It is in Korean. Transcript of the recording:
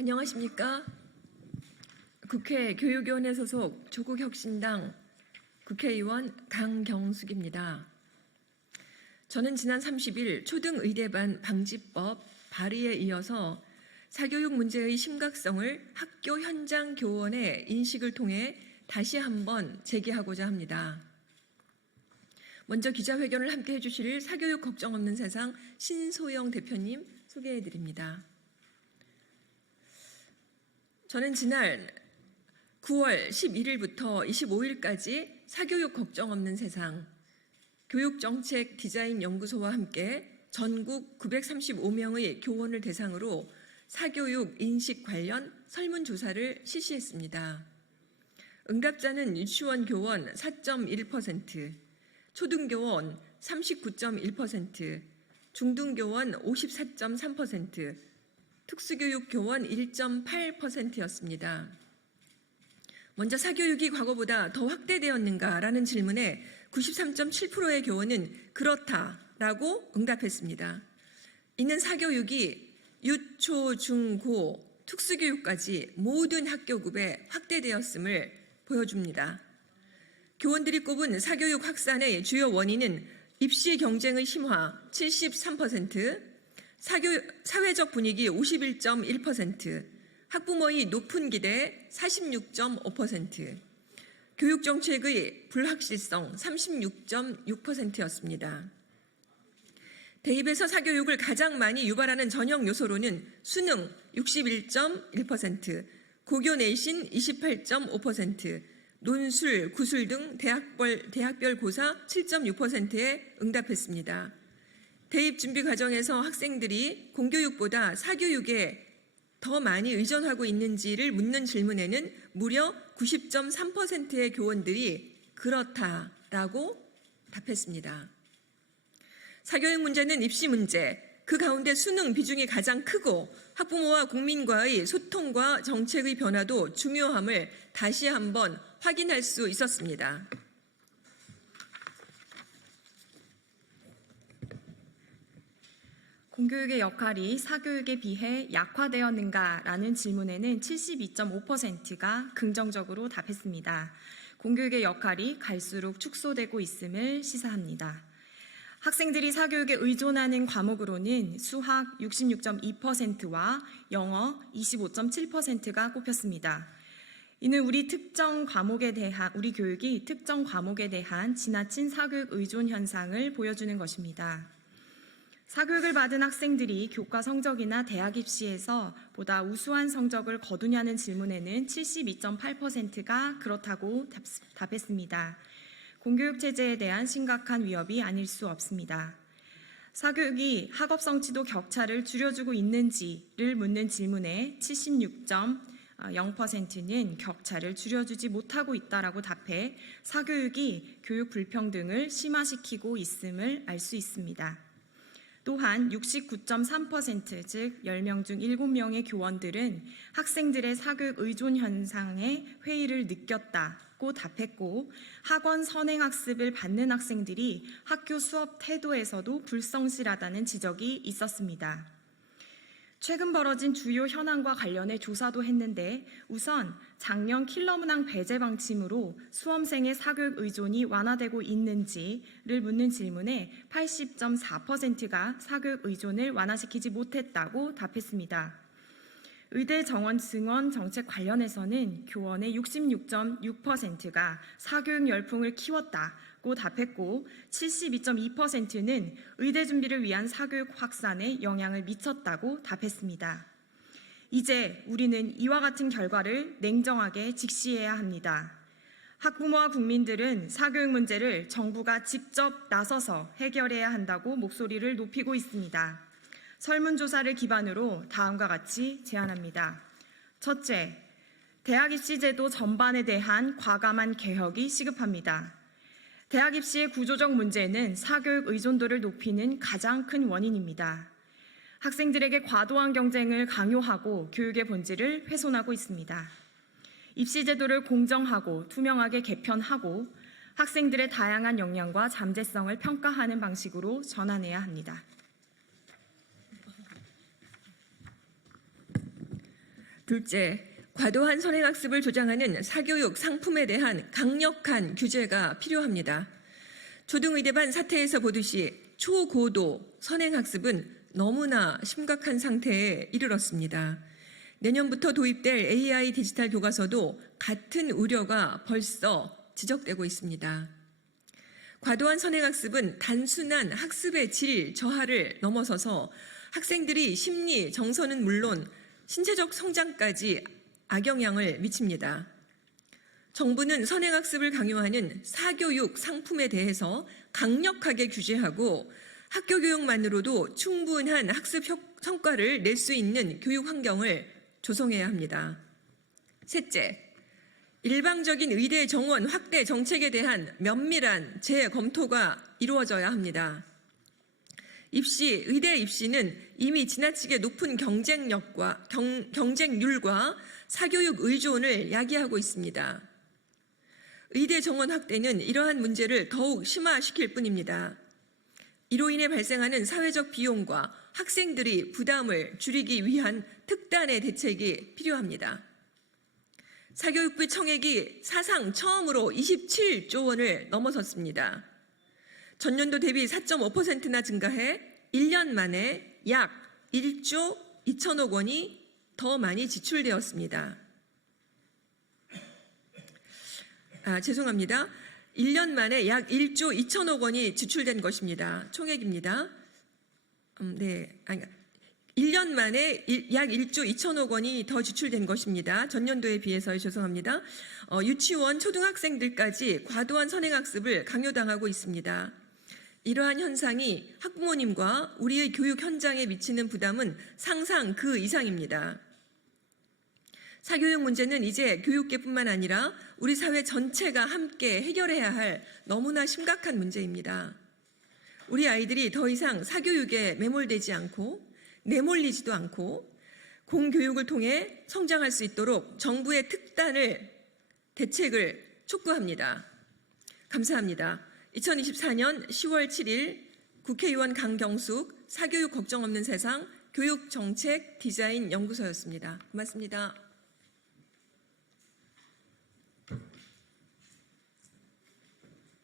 안녕하십니까? 국회 교육위원회 소속 조국혁신당 국회의원 강경숙입니다. 저는 지난 30일 초등의대반 방지법 발의에 이어서 사교육 문제의 심각성을 학교 현장 교원의 인식을 통해 다시 한번 제기하고자 합니다. 먼저 기자회견을 함께 해주실 사교육 걱정 없는 세상 신소영 대표님 소개해드립니다. 저는 지난 9월 11일부터 25일까지 사교육 걱정 없는 세상 교육정책 디자인 연구소와 함께 전국 935명의 교원을 대상으로 사교육 인식 관련 설문조사를 실시했습니다. 응답자는 유치원 교원 4.1%, 초등교원 39.1%, 중등교원 54.3%, 특수교육 교원 1.8%였습니다. 먼저 사교육이 과거보다 더 확대되었는가라는 질문에 93.7%의 교원은 그렇다라고 응답했습니다. 이는 사교육이 유, 초, 중, 고, 특수교육까지 모든 학교급에 확대되었음을 보여줍니다. 교원들이 꼽은 사교육 확산의 주요 원인은 입시 경쟁의 심화 73%, 사회적 분위기 51.1%, 학부모의 높은 기대 46.5%, 교육정책의 불확실성 36.6%였습니다. 대입에서 사교육을 가장 많이 유발하는 전형 요소로는 수능 61.1%, 고교 내신 28.5%, 논술, 구술 등 대학별 고사 7.6%에 응답했습니다. 대입 준비 과정에서 학생들이 공교육보다 사교육에 더 많이 의존하고 있는지를 묻는 질문에는 무려 90.3%의 교원들이 그렇다라고 답했습니다. 사교육 문제는 입시 문제, 그 가운데 수능 비중이 가장 크고 학부모와 국민과의 소통과 정책의 변화도 중요함을 다시 한번 확인할 수 있었습니다. 공교육의 역할이 사교육에 비해 약화되었는가라는 질문에는 72.5%가 긍정적으로 답했습니다. 공교육의 역할이 갈수록 축소되고 있음을 시사합니다. 학생들이 사교육에 의존하는 과목으로는 수학 66.2%와 영어 25.7%가 꼽혔습니다. 이는 우리 교육이 특정 과목에 대한 지나친 사교육 의존 현상을 보여주는 것입니다. 사교육을 받은 학생들이 교과 성적이나 대학 입시에서 보다 우수한 성적을 거두냐는 질문에는 72.8%가 그렇다고 답했습니다. 공교육 체제에 대한 심각한 위협이 아닐 수 없습니다. 사교육이 학업 성취도 격차를 줄여주고 있는지를 묻는 질문에 76.0%는 격차를 줄여주지 못하고 있다라고 답해 사교육이 교육 불평등을 심화시키고 있음을 알 수 있습니다. 또한 69.3%, 즉 10명 중 7명의 교원들은 학생들의 사교육 의존 현상에 회의를 느꼈다고 답했고, 학원 선행학습을 받는 학생들이 학교 수업 태도에서도 불성실하다는 지적이 있었습니다. 최근 벌어진 주요 현황과 관련해 조사도 했는데, 우선 작년 킬러문항 배제 방침으로 수험생의 사교육 의존이 완화되고 있는지를 묻는 질문에 80.4%가 사교육 의존을 완화시키지 못했다고 답했습니다. 의대 정원 증원 정책 관련해서는 교원의 66.6%가 사교육 열풍을 키웠다고 답했고 72.2%는 의대 준비를 위한 사교육 확산에 영향을 미쳤다고 답했습니다. 이제 우리는 이와 같은 결과를 냉정하게 직시해야 합니다. 학부모와 국민들은 사교육 문제를 정부가 직접 나서서 해결해야 한다고 목소리를 높이고 있습니다. 설문조사를 기반으로 다음과 같이 제안합니다. 첫째, 대학 입시 제도 전반에 대한 과감한 개혁이 시급합니다. 대학 입시의 구조적 문제는 사교육 의존도를 높이는 가장 큰 원인입니다. 학생들에게 과도한 경쟁을 강요하고 교육의 본질을 훼손하고 있습니다. 입시 제도를 공정하고 투명하게 개편하고 학생들의 다양한 역량과 잠재성을 평가하는 방식으로 전환해야 합니다. 둘째, 과도한 선행학습을 조장하는 사교육 상품에 대한 강력한 규제가 필요합니다. 초등의대반 사태에서 보듯이 초고도 선행학습은 너무나 심각한 상태에 이르렀습니다. 내년부터 도입될 AI 디지털 교과서도 같은 우려가 벌써 지적되고 있습니다. 과도한 선행학습은 단순한 학습의 질 저하를 넘어서서 학생들이 심리, 정서는 물론 신체적 성장까지 악영향을 미칩니다. 정부는 선행학습을 강요하는 사교육 상품에 대해서 강력하게 규제하고 학교 교육만으로도 충분한 학습 성과를 낼 수 있는 교육 환경을 조성해야 합니다. 셋째, 일방적인 의대 정원 확대 정책에 대한 면밀한 재검토가 이루어져야 합니다. 의대 입시는 이미 지나치게 높은 경쟁률과 사교육 의존을 야기하고 있습니다. 의대 정원 확대는 이러한 문제를 더욱 심화시킬 뿐입니다. 이로 인해 발생하는 사회적 비용과 학생들이 부담을 줄이기 위한 특단의 대책이 필요합니다. 사교육부 청액이 사상 처음으로 27조 원을 넘어섰습니다. 전년도 대비 4.5%나 증가해 1년 만에 약 1조 2천억 원이 더 많이 지출되었습니다. 죄송합니다. 1년 만에 약 1조 2천억 원이 지출된 것입니다. 총액입니다. 1년 만에 약 1조 2천억 원이 더 지출된 것입니다. 전년도에 비해서 죄송합니다. 유치원, 초등학생들까지 과도한 선행학습을 강요당하고 있습니다. 이러한 현상이 학부모님과 우리의 교육 현장에 미치는 부담은 상상 그 이상입니다. 사교육 문제는 이제 교육계뿐만 아니라 우리 사회 전체가 함께 해결해야 할 너무나 심각한 문제입니다. 우리 아이들이 더 이상 사교육에 매몰되지 않고 내몰리지도 않고 공교육을 통해 성장할 수 있도록 정부의 대책을 촉구합니다. 감사합니다. 2024년 10월 7일 국회의원 강경숙 사교육 걱정 없는 세상 교육정책 디자인 연구소였습니다. 고맙습니다.